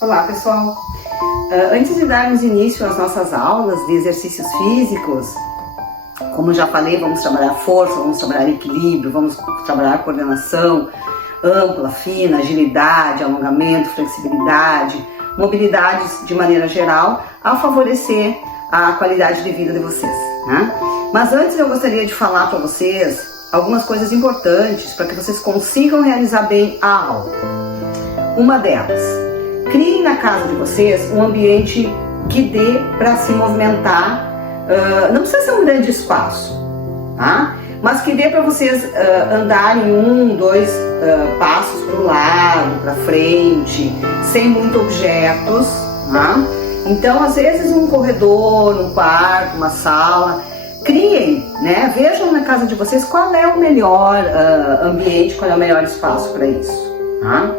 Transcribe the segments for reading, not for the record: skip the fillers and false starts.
Olá pessoal, antes de darmos início às nossas aulas de exercícios físicos, como eu já falei, vamos trabalhar força, vamos trabalhar equilíbrio, vamos trabalhar coordenação ampla, fina, agilidade, alongamento, flexibilidade, mobilidade de maneira geral, a favorecer a qualidade de vida de vocês, né? Mas antes eu gostaria de falar para vocês algumas coisas importantes para que vocês consigam realizar bem a aula. Uma delas: criem na casa de vocês um ambiente que dê para se movimentar, não precisa ser um grande espaço, tá? Mas que dê para vocês andarem 2 passos para o lado, para frente, sem muitos objetos, tá? Então, às vezes um corredor, um quarto, uma sala, criem, né? Vejam na casa de vocês qual é o melhor ambiente, qual é o melhor espaço para isso, tá?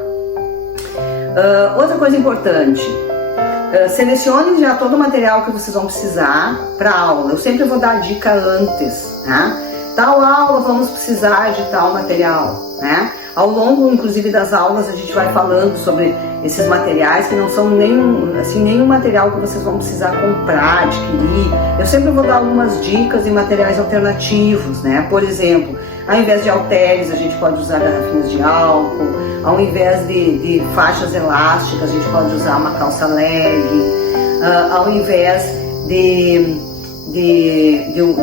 Outra coisa importante, selecione já todo o material que vocês vão precisar para a aula. Eu sempre vou dar a dica antes, né? Tal aula vamos precisar de tal material, né? Ao longo, inclusive, das aulas a gente vai falando sobre esses materiais que não são nenhum material que vocês vão precisar comprar, adquirir. Eu sempre vou dar algumas dicas de materiais alternativos, né? Por exemplo, ao invés de halteres, a gente pode usar garrafinhas de álcool. Ao invés de faixas elásticas, a gente pode usar uma calça leg. Ao invés de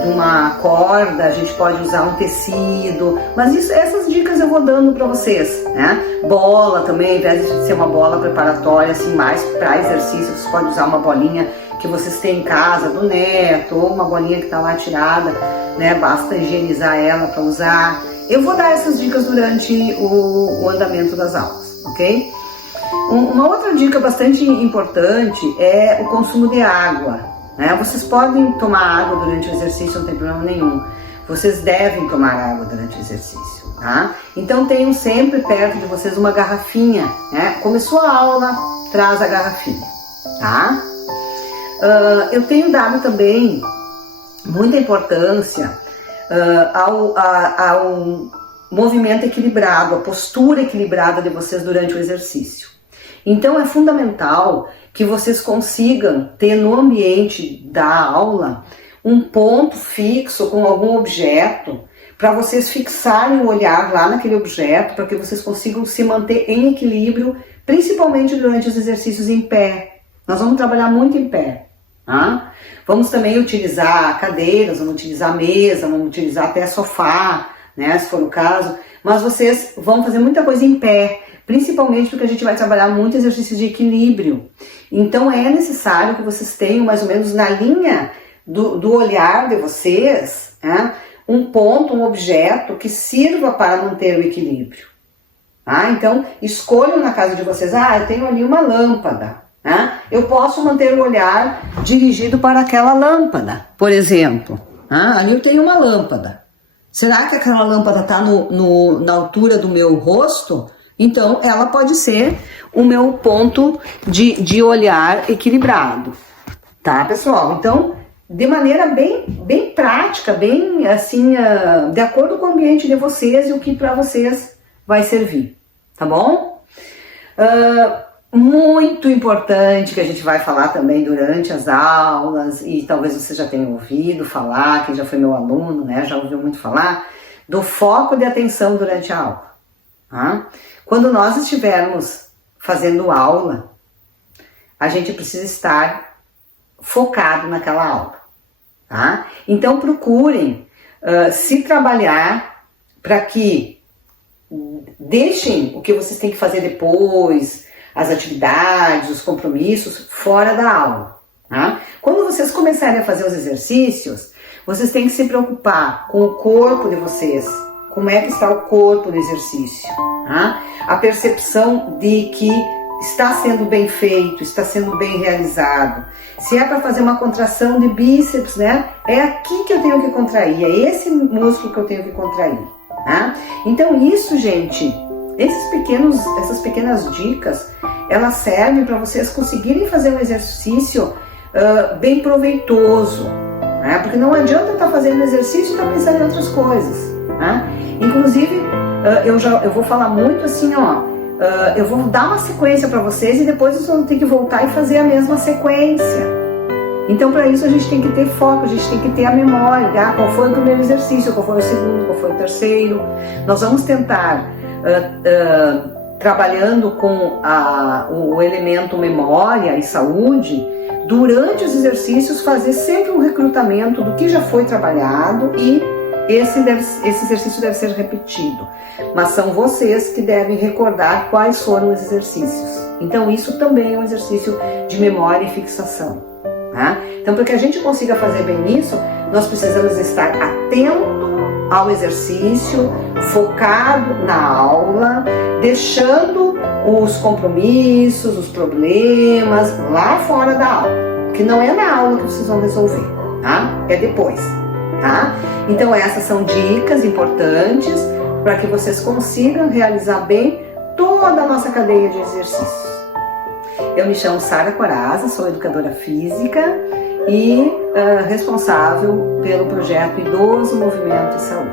uma corda, a gente pode usar um tecido. Mas essas dicas eu vou dando para vocês, né? Bola também, ao invés de ser uma bola preparatória, assim, mais para exercício, você pode usar uma bolinha que vocês têm em casa, do neto, ou uma bolinha que está lá tirada, né? Basta higienizar ela para usar. Eu vou dar essas dicas durante o andamento das aulas, ok? Uma outra dica bastante importante é o consumo de água, né? Vocês podem tomar água durante o exercício, não tem problema nenhum. Vocês devem tomar água durante o exercício, tá? Então tenham sempre perto de vocês uma garrafinha, né? Começou a aula, traz a garrafinha, tá? Eu tenho dado também muita importância ao movimento equilibrado, a postura equilibrada de vocês durante o exercício. Então é fundamental que vocês consigam ter no ambiente da aula um ponto fixo com algum objeto para vocês fixarem o olhar lá naquele objeto, para que vocês consigam se manter em equilíbrio, principalmente durante os exercícios em pé. Nós vamos trabalhar muito em pé, tá? Vamos também utilizar cadeiras, vamos utilizar mesa, vamos utilizar até sofá, né, se for o caso, mas vocês vão fazer muita coisa em pé, principalmente porque a gente vai trabalhar muito exercício de equilíbrio. Então é necessário que vocês tenham mais ou menos na linha do olhar de vocês, né, um ponto, um objeto que sirva para manter o equilíbrio. Tá? Então escolham na casa de vocês, eu tenho ali uma lâmpada. Eu posso manter o olhar dirigido para aquela lâmpada, por exemplo. Ali eu tenho uma lâmpada. Será que aquela lâmpada está na altura do meu rosto? Então ela pode ser o meu ponto de olhar equilibrado. Tá, pessoal? Então, de maneira bem prática, bem assim, de acordo com o ambiente de vocês e o que para vocês vai servir. Tá bom? Muito importante que a gente vai falar também durante as aulas, e talvez você já tenha ouvido falar, quem já foi meu aluno, né, já ouviu muito falar, do foco de atenção durante a aula. Tá? Quando nós estivermos fazendo aula, a gente precisa estar focado naquela aula. Tá? Então procurem se trabalhar para que deixem o que vocês têm que fazer depois, as atividades, os compromissos, fora da aula. Tá? Quando vocês começarem a fazer os exercícios, vocês têm que se preocupar com o corpo de vocês. Como é que está o corpo no exercício? Tá? A percepção de que está sendo bem feito, está sendo bem realizado. Se é para fazer uma contração de bíceps, né? É aqui que eu tenho que contrair, é esse músculo que eu tenho que contrair. Tá? Então isso, gente, essas pequenas dicas, elas servem para vocês conseguirem fazer um exercício bem proveitoso, né? Porque não adianta estar fazendo exercício e estar pensando em outras coisas, né? Inclusive, eu vou falar muito assim, eu vou dar uma sequência para vocês e depois vocês vão ter que voltar e fazer a mesma sequência. Então, para isso, a gente tem que ter foco, a gente tem que ter a memória, tá? Qual foi o primeiro exercício, qual foi o segundo, qual foi o terceiro. Nós vamos tentar, trabalhando com o elemento memória e saúde, durante os exercícios, fazer sempre um recrutamento do que já foi trabalhado e esse exercício deve ser repetido. Mas são vocês que devem recordar quais foram os exercícios. Então, isso também é um exercício de memória e fixação. Tá? Então, para que a gente consiga fazer bem isso, nós precisamos estar atento ao exercício, focado na aula, deixando os compromissos, os problemas lá fora da aula, que não é na aula que vocês vão resolver, tá? É depois, tá? Então, essas são dicas importantes para que vocês consigam realizar bem toda a nossa cadeia de exercícios. Eu me chamo Sara Coraza, sou educadora física e responsável pelo projeto Idoso, Movimento e Saúde.